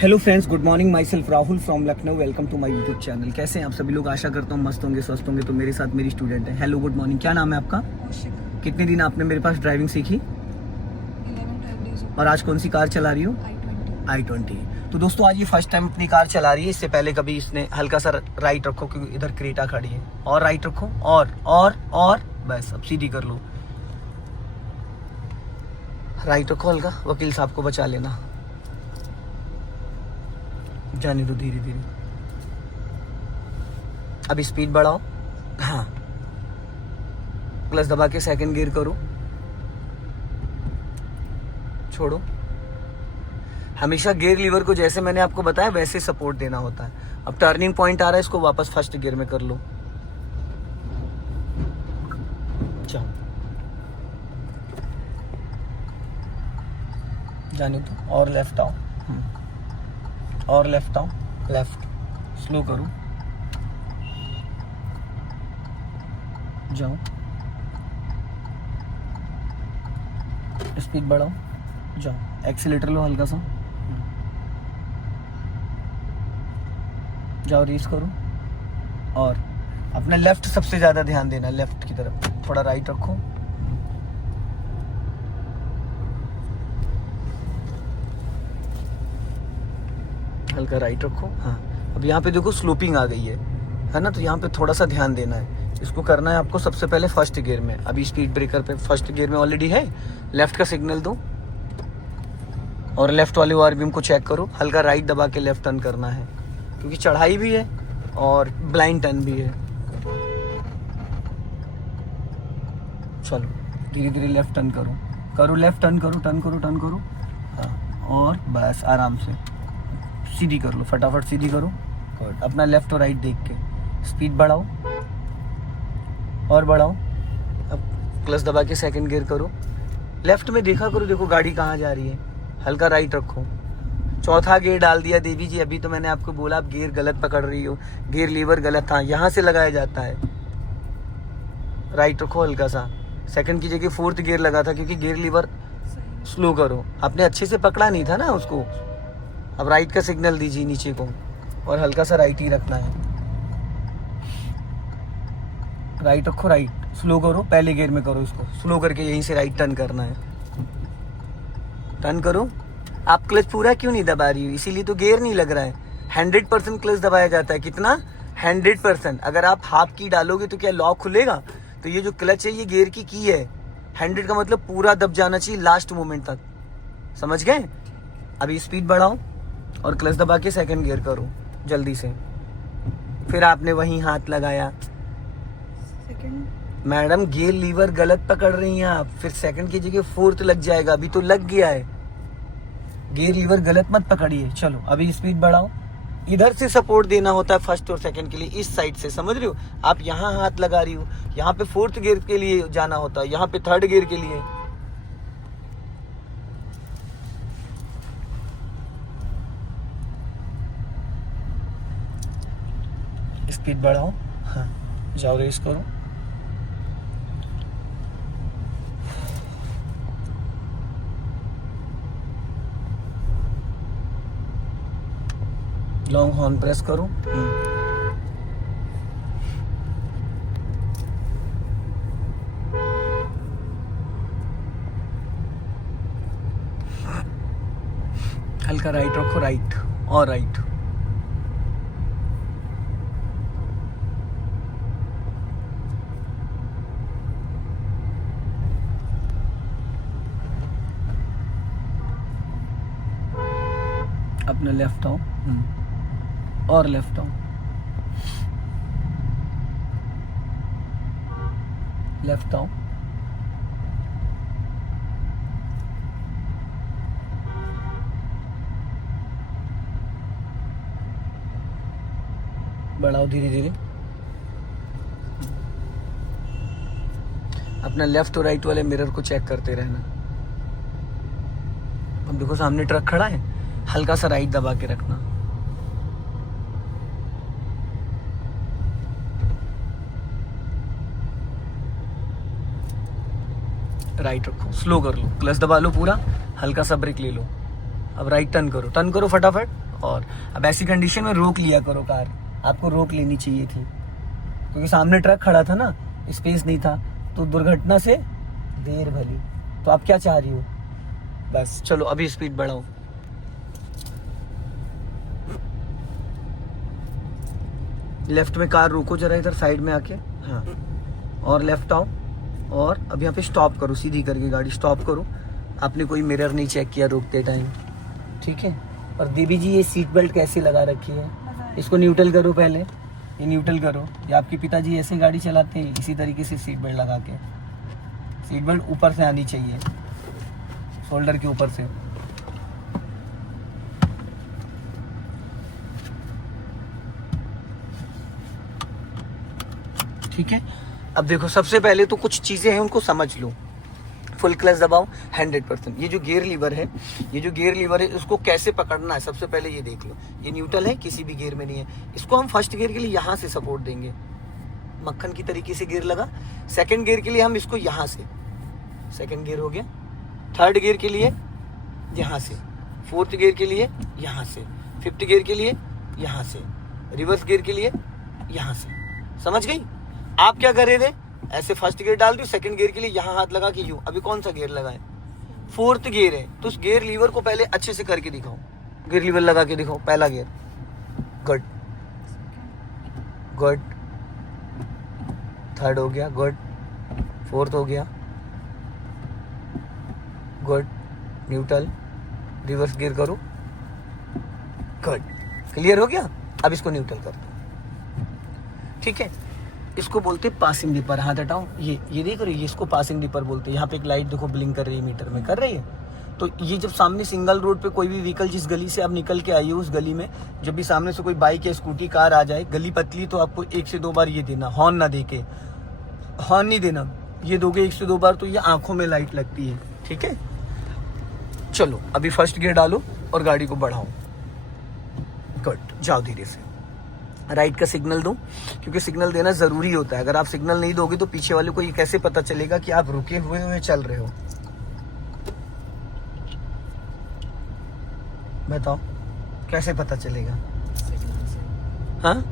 Hello friends, good morning. Myself Rahul from Lucknow. Welcome to my YouTube channel. कैसे हैं आप सभी लोग? आशा करता हूँ मस्त होंगे, स्वस्थ होंगे। तो मेरे साथ मेरी स्टूडेंट है। Hello, good morning. क्या नाम है आपका? कितने दिन आपने मेरे पास ड्राइविंग सीखी? 11-12 days और आज कौन सी कार चला रही हो? i20। तो दोस्तों आज ये फर्स्ट टाइम अपनी कार चला रही है। इससे पहले कभी इसने हल्का सा राइट रखो क्योंकि इधर क्रेटा खड़ी है, और राइट रखो, और बस अब सीधी कर लो। राइट रखो हल्का, वकील साहब को बचा लेना। जाने दो धीरे धीरे। अब स्पीड बढ़ाओ। हाँ, क्लच दबा के सेकंड गियर करो, छोड़ो। हमेशा गियर लीवर को जैसे मैंने आपको बताया वैसे सपोर्ट देना होता है। अब टर्निंग पॉइंट आ रहा है, इसको वापस फर्स्ट गियर में कर लो। जाओ, जाने दो। और लेफ्ट आओ, और लेफ्ट आओ। लेफ्ट स्लो करो, जाओ। स्पीड बढ़ाओ, जाओ। एक्सीलेटर लो हल्का सा, जाओ। रेस करो। और अपना लेफ्ट सबसे ज्यादा ध्यान देना, लेफ्ट की तरफ। थोड़ा राइट रखो, हल्का राइट रखो। हाँ, अब यहाँ पे देखो स्लोपिंग आ गई है ना? तो यहाँ पे थोड़ा सा ध्यान देना है। इसको करना है आपको सबसे पहले फर्स्ट गियर में। अभी स्पीड ब्रेकर पे फर्स्ट गियर में ऑलरेडी है। लेफ्ट का सिग्नल दो और लेफ्ट वाले आरबीएम को चेक करो। हल्का राइट दबा के लेफ्ट टर्न करना है क्योंकि चढ़ाई भी है और ब्लाइंड टर्न भी है। चलो धीरे धीरे लेफ्ट टर्न करो, करो लेफ्ट टर्न करो, टर्न करो, टर्न करो। हाँ, और बस आराम से सीधी कर लो, फटाफट सीधी करो। गुड। अपना लेफ्ट और राइट देख के स्पीड बढ़ाओ और बढ़ाओ। अब क्लच दबा के सेकंड गियर करो। लेफ्ट में देखा करो, देखो गाड़ी कहाँ जा रही है। हल्का राइट रखो। चौथा गियर डाल दिया देवी जी। अभी तो मैंने आपको बोला आप गियर गलत पकड़ रही हो, गियर लीवर गलत था, यहाँ से लगाया जाता है। राइट रखो हल्का सा। सेकंड की जगह फोर्थ गियर लगा था क्योंकि गियर लीवर स्लो करो। आपने अच्छे से पकड़ा नहीं था ना उसको। अब राइट का सिग्नल दीजिए नीचे को और हल्का सा राइट ही रखना है। राइट रखो, राइट स्लो करो। पहले गियर में करो, इसको स्लो करके यहीं से राइट टर्न करना है। टर्न करो। आप क्लच पूरा क्यों नहीं दबा रही हो? इसीलिए तो गियर नहीं लग रहा है। 100% क्लच दबाया जाता है। कितना? 100%। अगर आप हाफ की डालोगे तो क्या लॉक खुलेगा? तो ये जो क्लच है ये गियर की है। 100 का मतलब पूरा दब जाना चाहिए लास्ट मोमेंट तक। समझ गए? अभी स्पीड बढ़ाओ और क्लच दबा के सेकंड गियर करो जल्दी से। फिर आपने वहीं हाथ लगाया। मैडम गियर लीवर गलत पकड़ रही हैं आप। फिर सेकंड की जगह फोर्थ लग जाएगा। अभी तो लग गया है। गियर लीवर गलत मत पकड़िए। चलो अभी स्पीड बढ़ाओ। इधर से सपोर्ट देना होता है फर्स्ट और सेकंड के लिए, इस साइड से। समझ रही हो? आप यहाँ हाथ लगा रही हो, यहाँ पे फोर्थ गियर के लिए जाना होता है, यहाँ पे थर्ड गियर के लिए। स्पीड बढ़ाओ। हाँ, जाओ रेस करो। लॉन्ग हॉर्न प्रेस करो। हल्का राइट रखो, राइट और राइट। अपने लेफ्ट आओ और लेफ्ट आओ। लेफ्ट आओ। बढ़ाओ धीरे धीरे। अपना लेफ्ट और राइट वाले मिरर को चेक करते रहना। अब देखो सामने ट्रक खड़ा है, हल्का सा राइट दबा के रखना। राइट रखो, स्लो कर लो, क्लच दबा लो पूरा, हल्का सा ब्रेक ले लो। अब राइट टर्न करो फटाफट और अब ऐसी कंडीशन में रोक लिया करो कार, आपको रोक लेनी चाहिए थी, क्योंकि सामने ट्रक खड़ा था ना, स्पेस नहीं था, तो दुर्घटना से देर भली। तो आप क्या चाह रही हो? बस चलो अभी स्पीड बढ़ाओ। लेफ्ट में कार रोको जरा, इधर साइड में आके, हाँ, और लेफ्ट आओ, और अब यहाँ पे स्टॉप करो, सीधी करके गाड़ी स्टॉप करो। आपने कोई मिरर नहीं चेक किया रोकते टाइम, ठीक है। और देवी जी ये सीट बेल्ट कैसे लगा रखी है, इसको न्यूट्रल करो पहले, ये न्यूट्रल करो। या आपके पिताजी ऐसे गाड़ी चलाते हैं, इसी तरीके से सीट बेल्ट लगा के। सीट बेल्ट ऊपर से आनी चाहिए, शोल्डर के ऊपर से। ठीक है। अब देखो, सबसे पहले तो कुछ चीजें हैं उनको समझ लो। फुल क्लच दबाओ 100%। ये जो गियर लीवर है, इसको कैसे पकड़ना है सबसे पहले ये देख लो। ये न्यूट्रल है, किसी भी गियर में नहीं है। इसको हम फर्स्ट गियर के लिए यहाँ से सपोर्ट देंगे, मक्खन की तरीके से गियर लगा। सेकंड गियर के लिए हम इसको यहाँ से, सेकंड गियर हो गया। थर्ड गियर के लिए यहाँ से, फोर्थ गियर के लिए यहाँ से, फिफ्थ गियर के लिए यहाँ से, रिवर्स गियर के लिए यहाँ से। समझ गई? आप क्या करे थे, ऐसे फर्स्ट गियर डाल दी, सेकंड गियर के लिए यहाँ हाथ लगा के यूं। अभी कौन सा गियर लगा है? फोर्थ गियर है, तो उस गियर लीवर को पहले अच्छे से करके दिखाओ। गियर लीवर लगा के दिखाओ। पहला गियर, गुड गुड। थर्ड हो गया, गुड। फोर्थ हो गया, गुड। न्यूट्रल, रिवर्स गियर करो, गुड। क्लियर हो गया? अब इसको न्यूट्रल कर दो, ठीक है। इसको बोलते पासिंग डिपर। हाथ हटाओ, ये देख रहे हो, ये इसको पासिंग डिपर बोलते हैं। यहाँ पे एक लाइट देखो ब्लिंक कर रही है, मीटर में कर रही है। तो ये जब सामने सिंगल रोड पे कोई भी व्हीकल, जिस गली से आप निकल के आई हो उस गली में जब भी सामने से कोई बाइक या स्कूटी कार आ जाए, गली पतली, तो आपको 1 से 2 बार ये देना, हॉर्न ना देके, हॉर्न नहीं देना, ये दोगे 1 से 2 बार तो ये आंखों में लाइट लगती है, ठीक है। चलो अभी फर्स्ट गियर डालो और गाड़ी को बढ़ाओ, गुड। जाओ धीरे से, राइट का सिग्नल दो, क्योंकि सिग्नल देना जरूरी होता है। अगर आप सिग्नल नहीं दोगे तो पीछे वाले को ये कैसे पता चलेगा कि आप रुके हुए चल रहे हो? बताओ कैसे पता चलेगा? हाँ,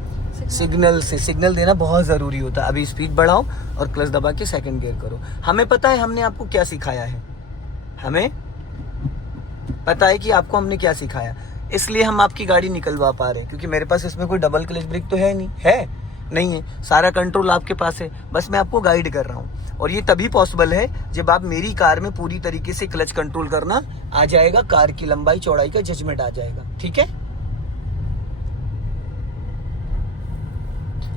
सिग्नल से। सिग्नल देना बहुत जरूरी होता है। अभी स्पीड बढ़ाओ और क्लच दबा के सेकंड गियर करो। हमें पता है हमने आपको क्या सिखाया है, हमें पता है कि आपको हमने क्या सिखाया, इसलिए हम आपकी गाड़ी निकलवा पा रहे हैं। क्योंकि मेरे पास इसमें कोई डबल क्लच ब्रेक तो है नहीं है, सारा कंट्रोल आपके पास है, बस मैं आपको गाइड कर रहा हूँ। और ये तभी पॉसिबल है जब आप मेरी कार में पूरी तरीके से क्लच कंट्रोल करना आ जाएगा, कार की लंबाई चौड़ाई का जजमेंट आ जाएगा, ठीक है।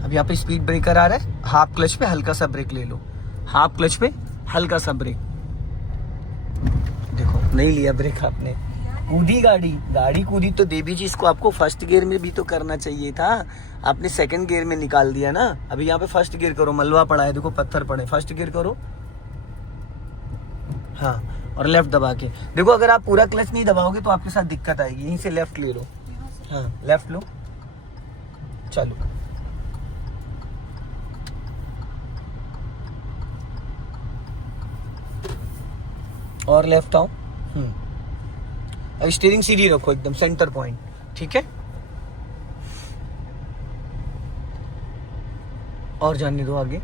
अब यहाँ पे स्पीड ब्रेकर आ रहा है, हाफ क्लच पे हल्का सा ब्रेक ले लो, हाफ क्लच पे हल्का सा ब्रेक। देखो नहीं लिया ब्रेक आपने, कूदी गाड़ी कूदी तो देवी जी, इसको आपको फर्स्ट गियर में भी तो करना चाहिए था, आपने सेकंड गियर में निकाल दिया ना। अभी यहाँ पे फर्स्ट गियर करो, मलबा पड़ा है देखो, पत्थर पड़े, फर्स्ट गियर करो, हाँ, और लेफ्ट दबा के देखो। अगर आप पूरा क्लच नहीं दबाओगे तो आपके साथ दिक्कत आएगी। यहीं से लेफ्ट ले लो, हाँ लेफ्ट लो, चलो। और लेफ्ट आओ, अब स्टीयरिंग सीधी रखो एकदम सेंटर पॉइंट, ठीक है। और जाने दो आगे।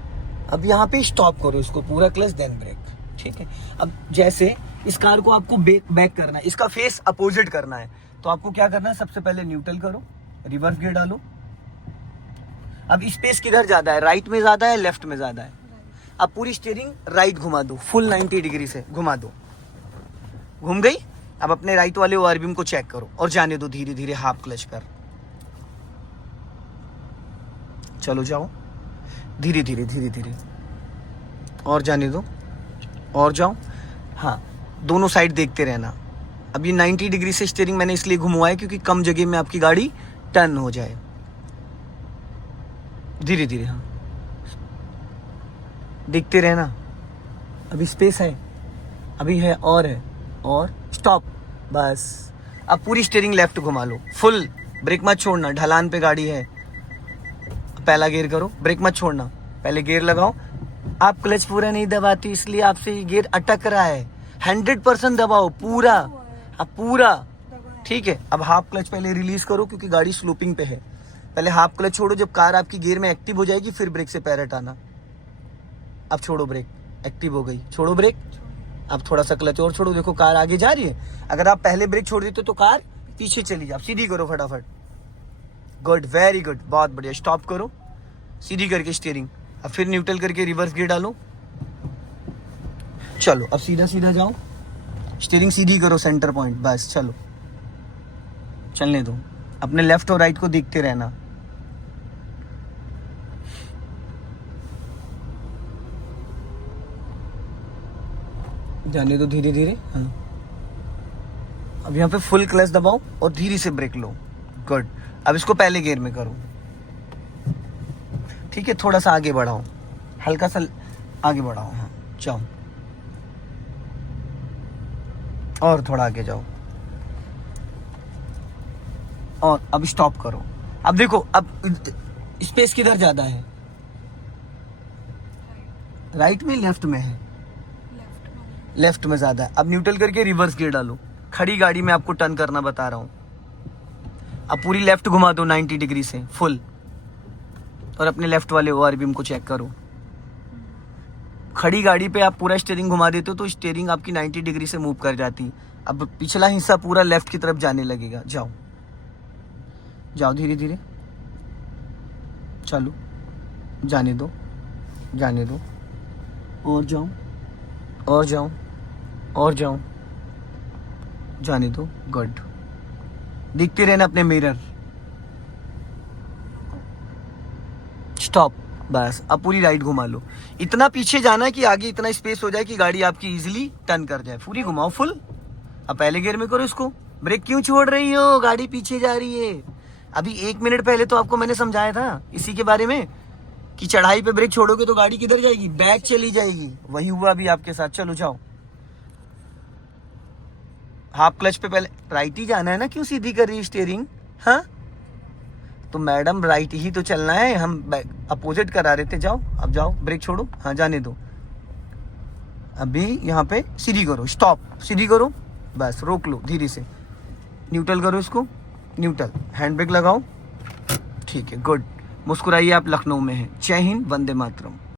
अब यहाँ पे स्टॉप करो इसको, पूरा क्लच देन ब्रेक, ठीक है। अब जैसे इस कार को आपको बैक करना है, इसका फेस अपोजिट करना है, तो आपको क्या करना है, सबसे पहले न्यूट्रल करो, रिवर्स गियर डालो। अब स्पेस किधर ज्यादा है, राइट में ज्यादा है, लेफ्ट में ज्यादा है? अब पूरी स्टीयरिंग राइट घुमा दो, फुल 90 डिग्री से घुमा दो, घूम गई। अब अपने राइट वाले ओआरबीएम को चेक करो और जाने दो धीरे धीरे, हाफ क्लच कर, चलो जाओ धीरे धीरे, और जाने दो, और जाओ, हाँ दोनों साइड देखते रहना। अब ये 90 डिग्री से स्टीयरिंग मैंने इसलिए घुमवाया क्योंकि कम जगह में आपकी गाड़ी टर्न हो जाए, धीरे धीरे, हाँ देखते रहना। अभी स्पेस है, अभी है, और स्टॉप, बस। अब पूरी स्टीयरिंग लेफ्ट घुमा लो, फुल ब्रेक मत छोड़ना, ढलान पे गाड़ी है। पहला गियर करो, ब्रेक मत छोड़ना, पहले गियर लगाओ। आप क्लच पूरा नहीं दबाती इसलिए आपसे ये गियर अटक रहा है, 100% दबाओ पूरा, अब पूरा ठीक है, अब हाफ क्लच पहले रिलीज करो क्योंकि गाड़ी स्लोपिंग पे है। पहले हाफ क्लच छोड़ो, जब कार आपकी गियर में एक्टिव हो जाएगी फिर ब्रेक से पैर हटाना। अब छोड़ो ब्रेक, एक्टिव हो गई, छोड़ो ब्रेक। अब थोड़ा सा क्लच और छोड़ो, देखो कार आगे जा रही है। अगर आप पहले ब्रेक छोड़ देते तो कार पीछे चली जाए। सीधी करो फटाफट, गुड, वेरी गुड, बहुत बढ़िया। स्टॉप करो, सीधी करके स्टीयरिंग, अब फिर न्यूट्रल करके रिवर्स गियर डालो। चलो अब सीधा सीधा जाओ, स्टीयरिंग सीधी करो सेंटर पॉइंट, बस चलो, चलने दो। अपने लेफ्ट और राइट को देखते रहना। जाने दो धीरे धीरे। हाँ, अब यहाँ पे फुल क्लच दबाओ और धीरे से ब्रेक लो, गुड। अब इसको पहले गियर में करो, ठीक है, थोड़ा सा आगे बढ़ाओ, हल्का सा आगे बढ़ाओ। हाँ, जाओ और थोड़ा आगे जाओ और अब स्टॉप करो। अब देखो, अब स्पेस किधर ज्यादा है, राइट में लेफ्ट में है? लेफ्ट में। लेफ्ट में ज्यादा है। अब न्यूट्रल करके रिवर्स गियर डालो। खड़ी गाड़ी में आपको टर्न करना बता रहा हूं। अब पूरी लेफ्ट घुमा दो 90 डिग्री से फुल, और अपने लेफ्ट वाले ओआर बीम को चेक करो। खड़ी गाड़ी पे आप पूरा स्टीयरिंग घुमा देते हो तो स्टीयरिंग आपकी 90 डिग्री से मूव कर जाती। अब पिछला हिस्सा पूरा लेफ्ट की तरफ जाने लगेगा। जाओ जाओ धीरे धीरे, चलो, जाने दो, जाने दो, और जाओ और जाओ और जाओ, जाने दो, गुड। देखते रहना अपने मिरर। स्टॉप, बस। अब पूरी राइट घुमा लो। इतना पीछे जाना है कि आगे इतना स्पेस हो जाए कि गाड़ी आपकी इजीली टर्न कर जाए। पूरी घुमाओ फुल। अब पहले गियर में करो इसको। ब्रेक क्यों छोड़ रही हो, गाड़ी पीछे जा रही है। अभी 1 मिनट पहले तो आपको मैंने समझाया था इसी के बारे में कि चढ़ाई पे ब्रेक छोड़ोगे तो गाड़ी किधर जाएगी, बैक चली जाएगी। वही हुआ अभी आपके साथ। चलो जाओ, हाफ क्लच पे पहले राइट ही जाना है ना, क्यों सीधी कर रही है स्टीयरिंग? हाँ, तो मैडम राइट ही तो चलना है, हम अपोजिट करा रहे थे। जाओ, अब जाओ, ब्रेक छोड़ो। हाँ, जाने दो। अभी यहाँ पे सीधी करो, स्टॉप, सीधी करो, बस रोक लो धीरे से। न्यूट्रल करो इसको, न्यूट्रल, हैंड ब्रेक लगाओ, ठीक है, गुड। मुस्कुराइए, आप लखनऊ में हैं। जय हिंद, वंदे मातरम।